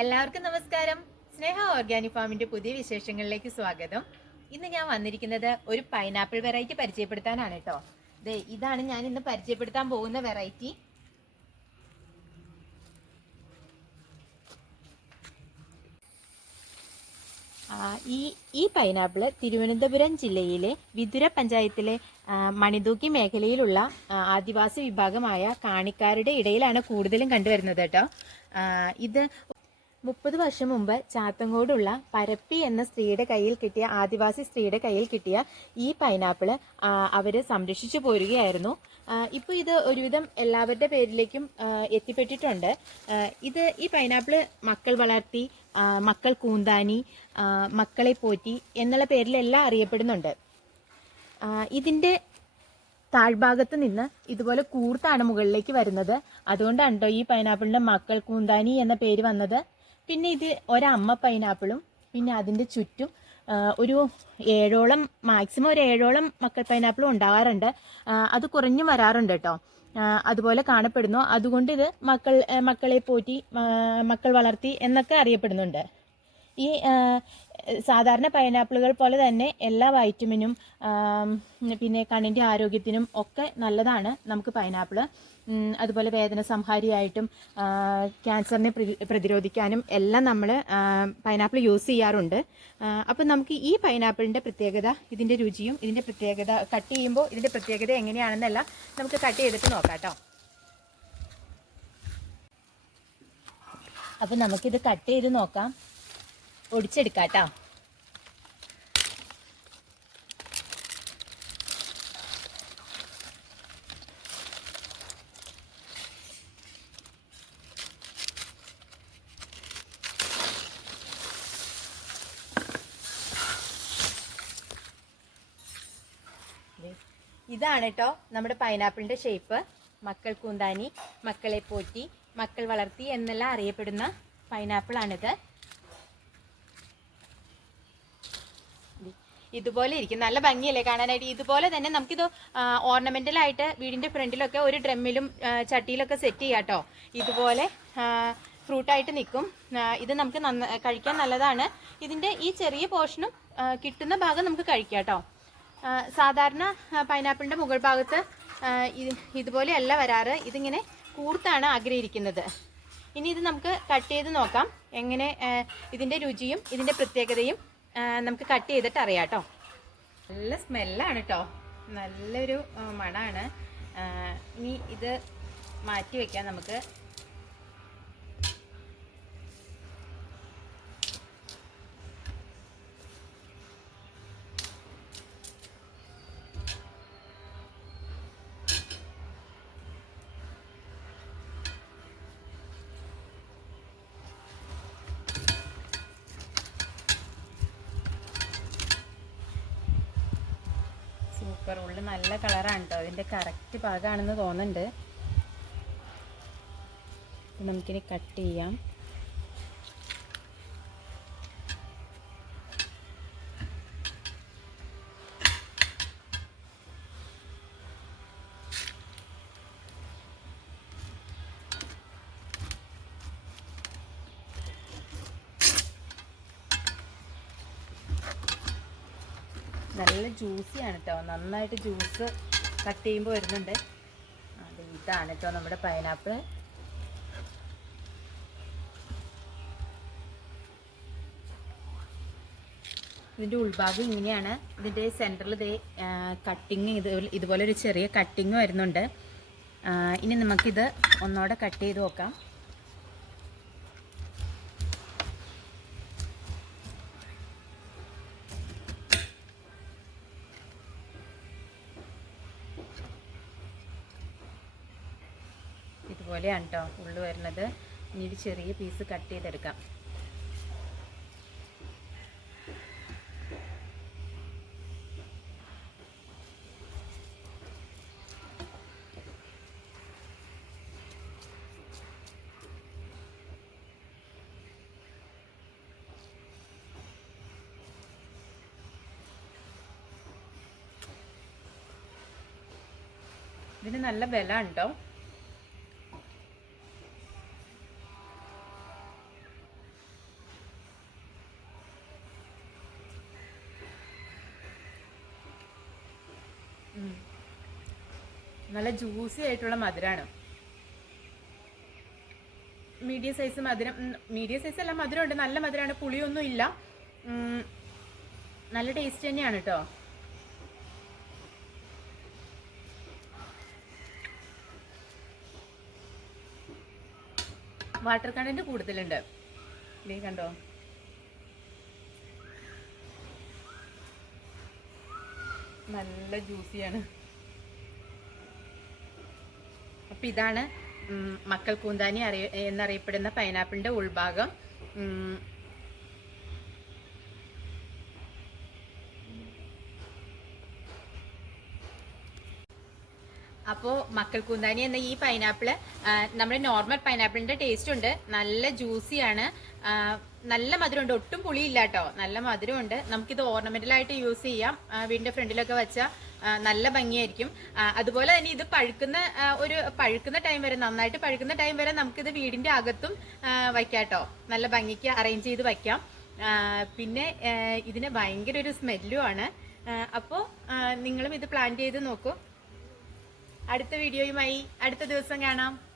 എല്ലാവർക്കും നമസ്കാരം. സ്നേഹ ഓർഗാനിക് ഫാമിന്റെ പുതിയ വിശേഷങ്ങളിലേക്ക് സ്വാഗതം. ഇന്ന് ഞാൻ വന്നിരിക്കുന്നത് ഒരു പൈനാപ്പിൾ വെറൈറ്റി പരിചയപ്പെടുത്താനാണ് കേട്ടോ. ദേ ഇതാണ് ഞാൻ ഇന്ന് പരിചയപ്പെടുത്താൻ പോകുന്ന വെറൈറ്റി. ഈ ഈ പൈനാപ്പിൾ തിരുവനന്തപുരം ജില്ലയിലെ വിതുര പഞ്ചായത്തിലെ മണിതൂക്കി മേഖലയിലുള്ള ആദിവാസി വിഭാഗമായ കാണിക്കാരുടെ ഇടയിലാണ് കൂടുതലും കണ്ടുവരുന്നത് കേട്ടോ. ഇത് മുപ്പത് വർഷം മുമ്പ് ചാത്തങ്കോടുള്ള പരപ്പി എന്ന സ്ത്രീയുടെ കയ്യിൽ കിട്ടിയ ആദിവാസി സ്ത്രീയുടെ കയ്യിൽ കിട്ടിയ ഈ പൈനാപ്പിൾ അവർ സംരക്ഷിച്ചു പോരുകയായിരുന്നു. ഇപ്പോൾ ഇത് ഒരുവിധം എല്ലാവരുടെ പേരിലേക്കും എത്തിപ്പെട്ടിട്ടുണ്ട്. ഇത് ഈ പൈനാപ്പിൾ മക്കൾ വളർത്തി മക്കൾ കൂന്താനി മക്കളെ പോറ്റി എന്നുള്ള പേരിലെല്ലാം അറിയപ്പെടുന്നുണ്ട്. ഇതിന്റെ താഴ്ഭാഗത്ത് നിന്ന് ഇതുപോലെ കൂർത്താണ് മുകളിലേക്ക് വരുന്നത്. അതുകൊണ്ടാണ് കേട്ടോ ഈ പൈനാപ്പിളിന്റെ മക്കൾ കൂന്താനി എന്ന പേര് വന്നത്. പിന്നെ ഇത് ഒരമ്മ പൈനാപ്പിളും പിന്നെ അതിന്റെ ചുറ്റും ഒരു ഏഴോളം മാക്സിമം ഒരു ഏഴോളം മക്കൾ പൈനാപ്പിളും ഉണ്ടാവാറുണ്ട്. അത് കുറഞ്ഞു വരാറുണ്ട് കേട്ടോ അതുപോലെ കാണപ്പെടുന്നു. അതുകൊണ്ട് ഇത് മക്കൾ മക്കളെ പോറ്റി മക്കൾ വളർത്തി എന്നൊക്കെ അറിയപ്പെടുന്നുണ്ട്. ഈ സാധാരണ പൈനാപ്പിളുകൾ പോലെ തന്നെ എല്ലാ വൈറ്റമിനും പിന്നെ കണ്ണിന്റെ ആരോഗ്യത്തിനും ഒക്കെ നല്ലതാണ് നമുക്ക് പൈനാപ്പിൾ അതുപോലെ വേദന സംഹാരിയായിട്ടും ക്യാൻസറിനെ പ്രതിരോധിക്കാനും എല്ലാം നമ്മൾ പൈനാപ്പിൾ യൂസ് ചെയ്യാറുണ്ട്. അപ്പം നമുക്ക് ഈ പൈനാപ്പിളിന്റെ പ്രത്യേകത ഇതിന്റെ രുചിയും ഇതിന്റെ പ്രത്യേകത കട്ട് ചെയ്യുമ്പോൾ ഇതിന്റെ പ്രത്യേകത എങ്ങനെയാണെന്നല്ല നമുക്ക് കട്ട് ചെയ്തിട്ട് നോക്കാം കേട്ടോ അപ്പം നമുക്കിത് കട്ട് ചെയ്ത് നോക്കാം. ഒടിച്ചെടുക്കാം കേട്ടോ ഇതാണ് കേട്ടോ നമ്മുടെ പൈനാപ്പിളിന്റെ ഷേപ്പ്. മക്കൾ കൂന്താനി മക്കളെ പോറ്റി മക്കൾ വളർത്തി എന്നെല്ലാം അറിയപ്പെടുന്ന പൈനാപ്പിൾ ഇതുപോലെ ഇരിക്കും. നല്ല ഭംഗിയല്ലേ കാണാനായിട്ട്? ഇതുപോലെ തന്നെ നമുക്കിത് ഓർണമെന്റൽ ആയിട്ട് വീടിന്റെ ഫ്രണ്ടിലൊക്കെ ഒരു ഡ്രമ്മിലും ചട്ടിയിലൊക്കെ സെറ്റ് ചെയ്യാം കേട്ടോ. ഇതുപോലെ ഫ്രൂട്ടായിട്ട് നിൽക്കും. ഇത് നമുക്ക് നന്ന കഴിക്കാൻ നല്ലതാണ്. ഇതിന്റെ ഈ ചെറിയ പോർഷനും കിട്ടുന്ന ഭാഗം നമുക്ക് കഴിക്കാം കേട്ടോ. സാധാരണ പൈനാപ്പിളിന്റെ മുകൾ ഭാഗത്ത് ഇതുപോലെയല്ല വരാറ്. ഇതിങ്ങനെ കൂർത്താണ് ആഗ്രഹിക്കുന്നത്. ഇനി ഇത് നമുക്ക് കട്ട് ചെയ്ത് നോക്കാം. എങ്ങനെ ഇതിന്റെ രുചിയും ഇതിന്റെ പ്രത്യേകതയും നമുക്ക് കട്ട് ചെയ്തിട്ട് അറിയാം കേട്ടോ. നല്ല സ്മെല്ലാണ് കേട്ടോ നല്ലൊരു മണമാണ് ഇനി ഇത് മാറ്റി വെക്കാം നമുക്ക്. സൂപ്പർ ഉള്ളി നല്ല കളറാണ് കേട്ടോ അതിന്റെ കറക്റ്റ് പാകമാണെന്ന് തോന്നുന്നുണ്ട്. നമുക്കിനി കട്ട് ചെയ്യാം. നല്ല ജ്യൂസിയാണ് കേട്ടോ നന്നായിട്ട് ജ്യൂസ് കട്ട് ചെയ്യുമ്പോൾ വരുന്നുണ്ട്. അത് ഇതാണ് കേട്ടോ നമ്മുടെ പൈനാപ്പിൾ ഇതിന്റെ ഉൾഭാഗം ഇങ്ങനെയാണ്. ഇതിന്റെ സെന്ററിൽ ഇതേ കട്ടിങ് ഇത് ഇതുപോലെ ഒരു ചെറിയ കട്ടിങ് വരുന്നുണ്ട്. ഇനി നമുക്കിത് ഒന്നോടെ കട്ട് ചെയ്ത് നോക്കാം. ഇതുപോലെയാണ് കേട്ടോ ഉള്ളു വരുന്നത്. ഇനി ഒരു ചെറിയ പീസ് കട്ട് ചെയ്തെടുക്കാം. ഇതിന് നല്ല ബലമുണ്ടോ നല്ല ജ്യൂസി ആയിട്ടുള്ള മധുരമാണ് മീഡിയം സൈസ് മധുരം മീഡിയം സൈസ് എല്ലാം മധുരമുണ്ട്. നല്ല മധുരമാണ് പുളിയൊന്നും ഇല്ല. നല്ല ടേസ്റ്റ് തന്നെയാണ് കേട്ടോ വാട്ടർ കണ്ടന്റ് കൂടുതലുണ്ട്. നീ കണ്ടോ? നല്ല ജ്യൂസിയാണ്. അപ്പൊ ഇതാണ് മക്കൾ കൂന്താനി അറിയ എന്നറിയപ്പെടുന്ന പൈനാപ്പിളിന്റെ ഉൾഭാഗം. അപ്പോൾ മക്കൾ കൂന്താനി എന്ന ഈ പൈനാപ്പിൾ നമ്മുടെ നോർമൽ പൈനാപ്പിളിന്റെ ടേസ്റ്റ് ഉണ്ട്. നല്ല ജ്യൂസിയാണ്. നല്ല മധുരമുണ്ട്. ഒട്ടും പുളിയില്ല കേട്ടോ. നല്ല മധുരമുണ്ട്. നമുക്കിത് ഓർണമെന്റലായിട്ട് യൂസ് ചെയ്യാം. വീടിന്റെ ഫ്രണ്ടിലൊക്കെ വെച്ചാൽ നല്ല ഭംഗിയായിരിക്കും. അതുപോലെ തന്നെ ഇത് പഴുക്കുന്ന ഒരു പഴുക്കുന്ന ടൈം വരെ നന്നായിട്ട് പഴുക്കുന്ന ടൈം വരെ നമുക്കിത് വീടിന്റെ അകത്തും വയ്ക്കാം നല്ല ഭംഗിക്ക് അറേഞ്ച് ചെയ്ത് വയ്ക്കാം പിന്നെ ഇതിന് ഭയങ്കര ഒരു സ്മെല്ലും ആണ്. അപ്പോൾ നിങ്ങളും ഇത് പ്ലാൻ ചെയ്ത് നോക്കൂ. അടുത്ത വീഡിയോയുമായി അടുത്ത ദിവസം കാണാം.